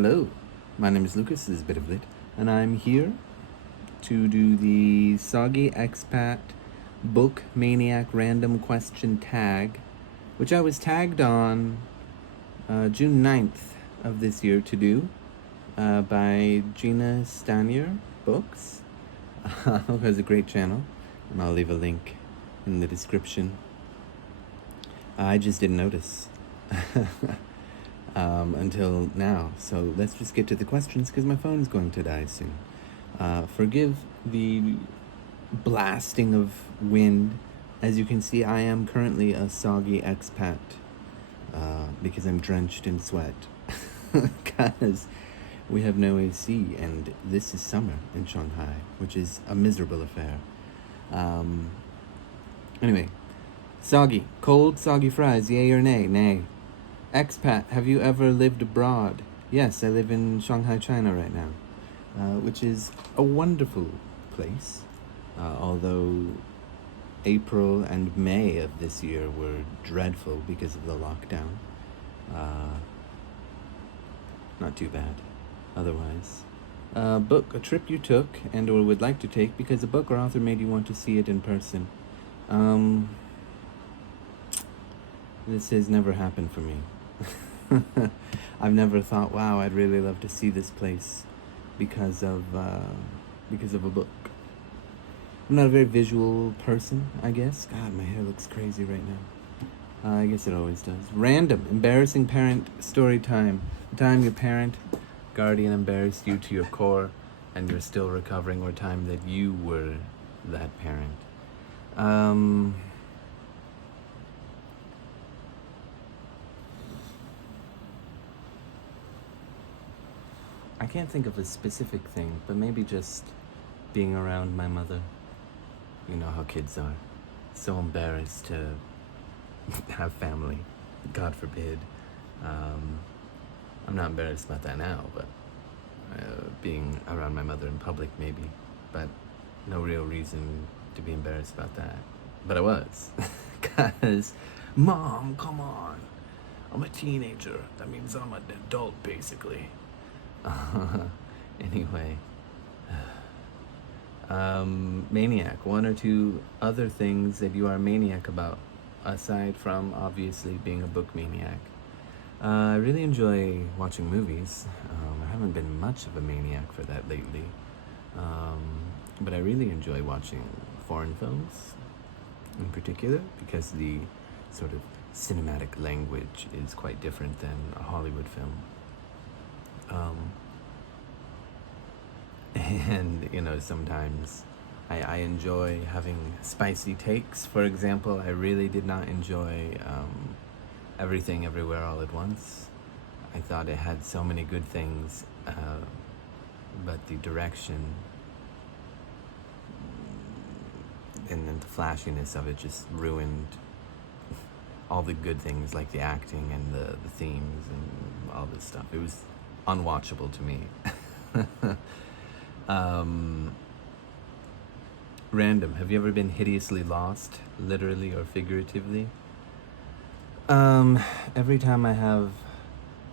Hello, my name is Lucas, this is a bit of lit, and I'm here to do the Soggy Expat Book Maniac Random Question Tag, which I was tagged on June 9th of this year to do by Gina Stanier Books, who has a great channel, and I'll leave a link in the description. I just didn't notice. Until now. So let's just get to the questions because my phone's going to die soon. Forgive the blasting of wind. As you can see, I am currently a soggy expat because I'm drenched in sweat because we have no AC and this is summer in Shanghai, which is a miserable affair. Anyway, soggy, cold soggy fries, yay or nay? Nay. Expat, have you ever lived abroad? Yes, I live in Shanghai, China right now, which is a wonderful place, although April and May of this year were dreadful because of the lockdown. Not too bad, otherwise. Book, a trip you took and or would like to take because a book or author made you want to see it in person. This has never happened for me. I've never thought, wow, I'd really love to see this place because of a book. I'm not a very visual person, I guess. God, my hair looks crazy right now. I guess it always does. Random, embarrassing parent story time. The time your parent, guardian embarrassed you to your core and you're still recovering, or time that you were that parent. I can't think of a specific thing, but maybe just being around my mother. You know how kids are. So embarrassed to have family. God forbid. I'm not embarrassed about that now, but being around my mother in public maybe. But no real reason to be embarrassed about that. But I was. Because, Mom, come on. I'm a teenager. That means I'm an adult, basically. Anyway, Maniac, one or two other things that you are maniac about, aside from obviously being a book maniac. I really enjoy watching movies. I haven't been much of a maniac for that lately, but I really enjoy watching foreign films in particular because the sort of cinematic language is quite different than a Hollywood film. And, you know, sometimes I enjoy having spicy takes. For example, I really did not enjoy Everything Everywhere All at Once. I thought it had so many good things, but the direction and then the flashiness of it just ruined all the good things, like the acting and the themes and all this stuff. It was unwatchable to me. Random, have you ever been hideously lost, literally or figuratively? Every time I have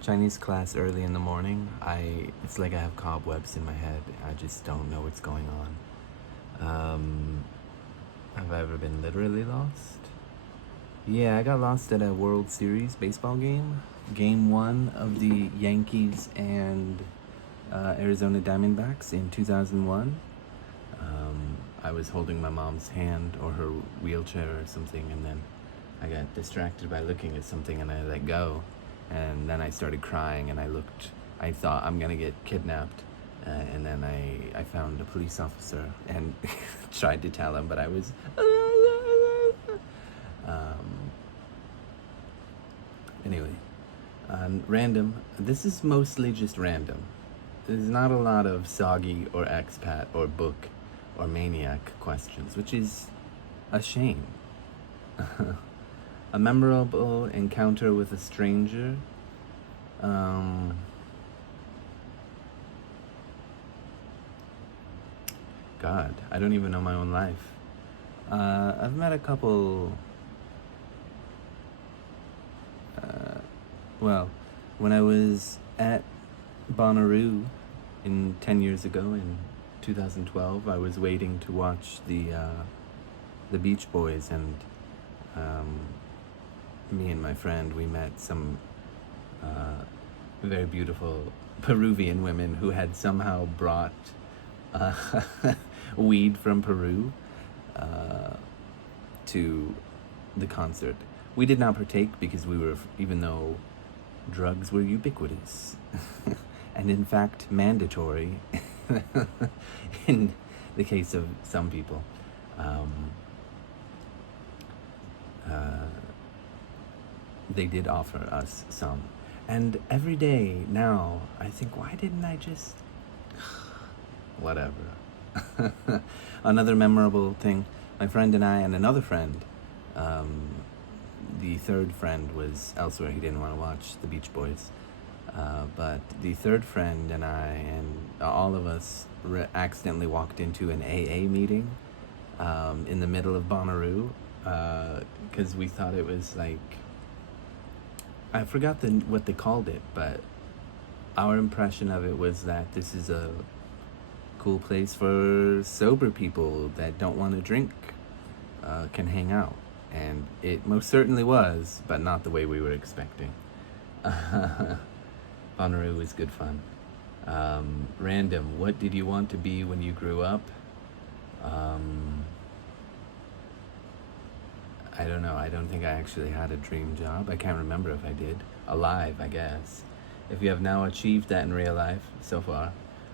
Chinese class early in the morning, it's like I have cobwebs in my head. I just don't know what's going on. Have I ever been literally lost? Yeah, I got lost at a World Series baseball game. Game 1 of the Yankees and Arizona Diamondbacks in 2001. I was holding my mom's hand or her wheelchair or something, and then I got distracted by looking at something and I let go, and then I started crying and I thought I'm gonna get kidnapped, and then I found a police officer and tried to tell him, but I was anyway, random. This is mostly just random. There's not a lot of soggy or expat or book or maniac questions, which is a shame. A memorable encounter with a stranger. God, I don't even know my own life. I've met a couple. Well, when I was at Bonnaroo in 10 years ago in 2012. I was waiting to watch the Beach Boys, and um, me and my friend, we met some very beautiful Peruvian women who had somehow brought uh, weed from Peru to the concert. We did not partake because we were, even though drugs were ubiquitous and in fact mandatory in the case of some people. Um, they did offer us some. And every day now, I think, why didn't I just. Whatever. Another memorable thing, my friend and I, and another friend, the third friend was elsewhere. He didn't want to watch the Beach Boys. But the third friend and I, and all of us, accidentally walked into an AA meeting in the middle of Bonnaroo because we thought it was like. I forgot what they called it, but our impression of it was that this is a cool place for sober people that don't want to drink can hang out. And it most certainly was, but not the way we were expecting. Bonnaroo was good fun. Random, what did you want to be when you grew up? I don't know. I don't think I actually had a dream job. I can't remember if I did. Alive, I guess. If you have now achieved that in real life so far,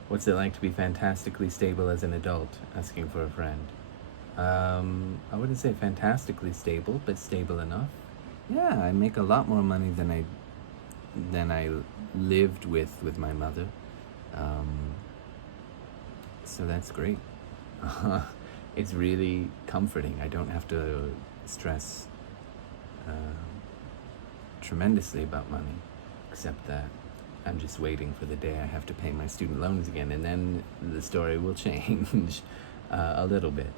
what's it like to be fantastically stable as an adult? Asking for a friend. I wouldn't say fantastically stable, but stable enough. Yeah, I make a lot more money than I lived with my mother. So that's great. It's really comforting. I don't have to stress tremendously about money, except that I'm just waiting for the day I have to pay my student loans again, and then the story will change a little bit.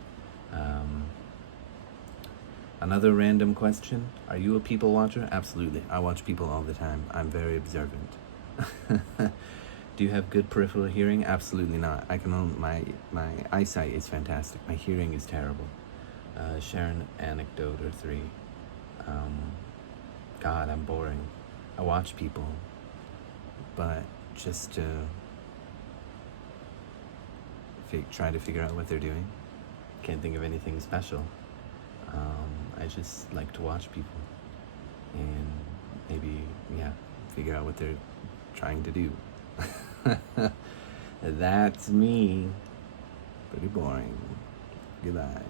Another random question, are you a people watcher? Absolutely. I watch people all the time. I'm very observant. Do you have good peripheral hearing? Absolutely not. I can only, my eyesight is fantastic. My hearing is terrible. Share an anecdote or three. God, I'm boring. I watch people, but just to try to figure out what they're doing. Can't think of anything special. I just like to watch people and maybe, figure out what they're trying to do. That's me. Pretty boring. Goodbye.